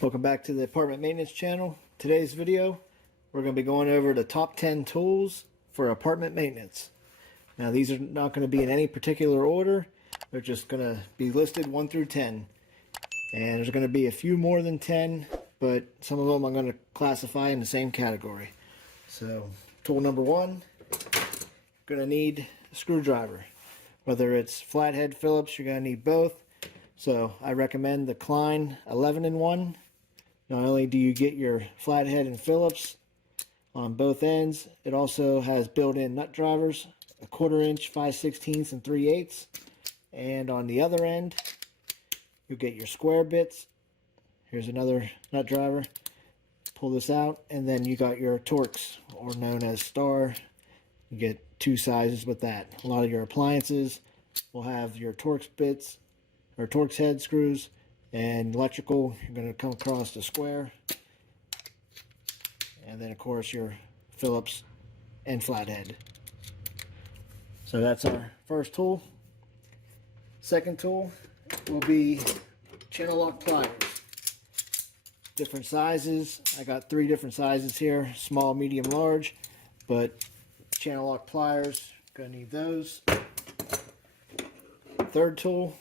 Welcome back to the apartment maintenance channel. Today's video, we're going to be going over the top 10 tools for apartment maintenance. Now these are not going to be in any particular order. They're just going to be listed 1 through 10. And there's going to be a few more than 10, but some of them I'm going to classify in the same category. So tool number 1, you're going to need a screwdriver. Whether it's flathead, Phillips, you're going to need both. So I recommend the Klein 11-in-1. Not only do you get your flathead and Phillips on both ends, it also has built-in nut drivers, a 1/4 inch, 5/16 and 3/8. And on the other end, you get your square bits. Here's another nut driver. Pull this out, and then you got your Torx, or known as star. You get 2 sizes with that. A lot of your appliances will have your Torx bits, or Torx head screws, and electrical, you're going to come across the square. And then of course your Phillips and flathead. So that's our first tool. Second tool will be channel lock pliers. Different sizes. I got 3 different sizes here: small, medium, large. But channel lock pliers, gonna need those. Third tool,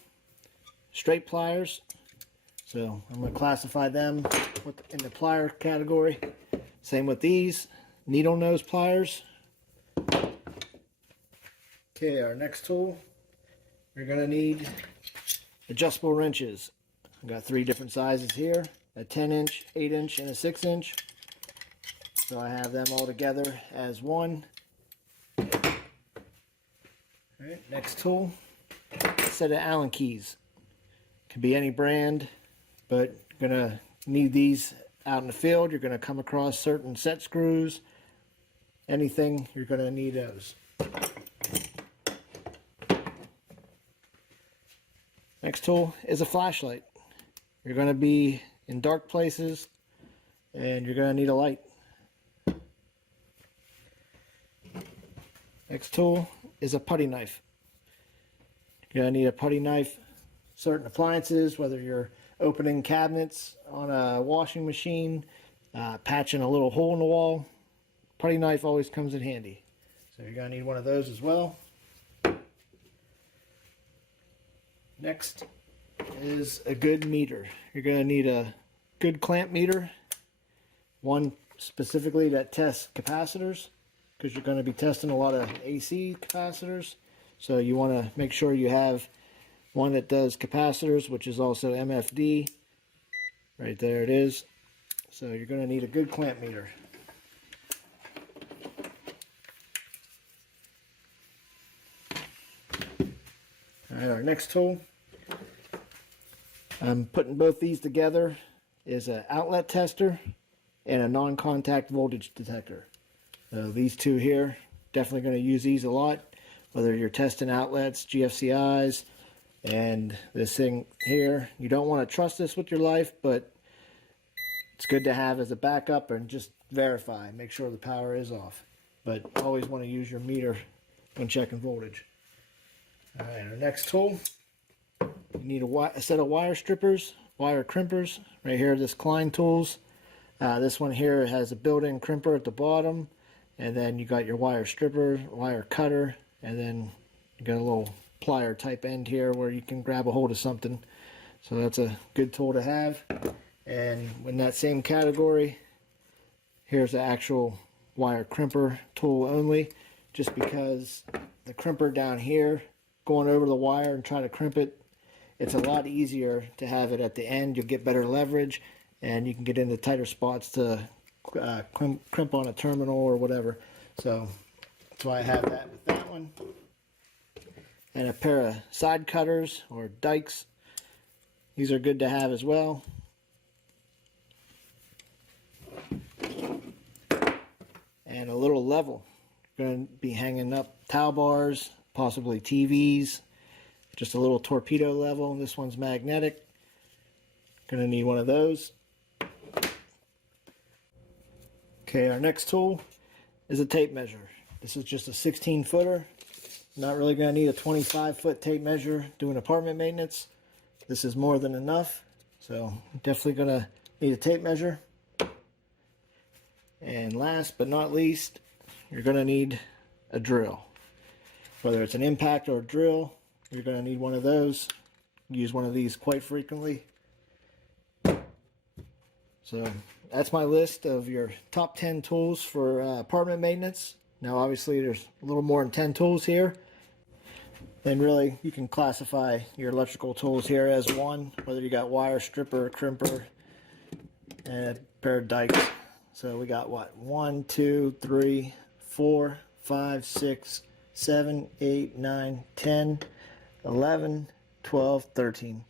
straight pliers. So I'm going to classify them in the plier category. Same with these, needle nose pliers. Okay, our next tool, you're going to need adjustable wrenches. I've got 3 different sizes here: a 10-inch, 8-inch, and a 6-inch. So I have them all together as one. All right, next tool, a set of Allen keys. Can be any brand, but you're going to need these out in the field. You're going to come across certain set screws, anything, you're going to need those. Next tool is a flashlight. You're going to be in dark places and you're going to need a light. Next tool is a putty knife. You're going to need a putty knife. Certain appliances, whether you're opening cabinets on a washing machine, patching a little hole in the wall, putty knife always comes in handy. So you're going to need one of those as well. Next is a good meter. You're going to need a good clamp meter, one specifically that tests capacitors, because you're going to be testing a lot of AC capacitors. So you want to make sure you have one that does capacitors, which is also MFD. Right there it is. So you're going to need a good clamp meter. Alright, our next tool, I'm putting both these together, is an outlet tester and a non-contact voltage detector. So these two here, definitely going to use these a lot, whether you're testing outlets, GFCIs. And this thing here, you don't want to trust this with your life, but it's good to have as a backup and just verify, make sure the power is off. But always want to use your meter when checking voltage. Alright, our next tool, you need a set of wire strippers, wire crimpers. Right here, this Klein tools. This one here has a built-in crimper at the bottom, and then you got your wire stripper, wire cutter, and then you got a little plier type end here where you can grab a hold of something. So that's a good tool to have. And in that same category, here's the actual wire crimper tool only, just because the crimper down here, going over the wire and try to crimp it, it's a lot easier to have it at the end. You'll get better leverage and you can get into tighter spots to crimp on a terminal or whatever. So that's why I have that with that one. And a pair of side cutters or dikes. These are good to have as well. And a little level. You're going to be hanging up towel bars, possibly TVs. Just a little torpedo level. This one's magnetic. Going to need one of those. Okay, our next tool is a tape measure. This is just a 16-footer. Not really going to need a 25-foot tape measure doing apartment maintenance. This is more than enough. So definitely going to Need a tape measure. And last but not least, you're going to need a drill. Whether it's an impact or a drill, you're going to need one of those. Use one of these quite frequently. So that's my list of your top 10 tools for apartment maintenance. Now obviously there's a little more than 10 tools here. Then really you can classify your electrical tools here as one, whether you got wire stripper, crimper, and a pair of dikes. So we got what? 1, 2, 3, 4, 5, 6, 7, 8, 9, 10, 11, 12, 13.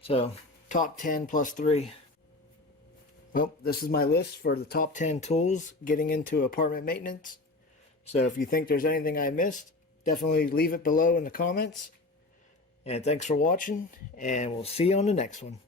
So top 10 plus 3. Well, this is my list for the top 10 tools getting into apartment maintenance. So if you think there's anything I missed, definitely leave it below in the comments. And thanks for watching, and we'll see you on the next one.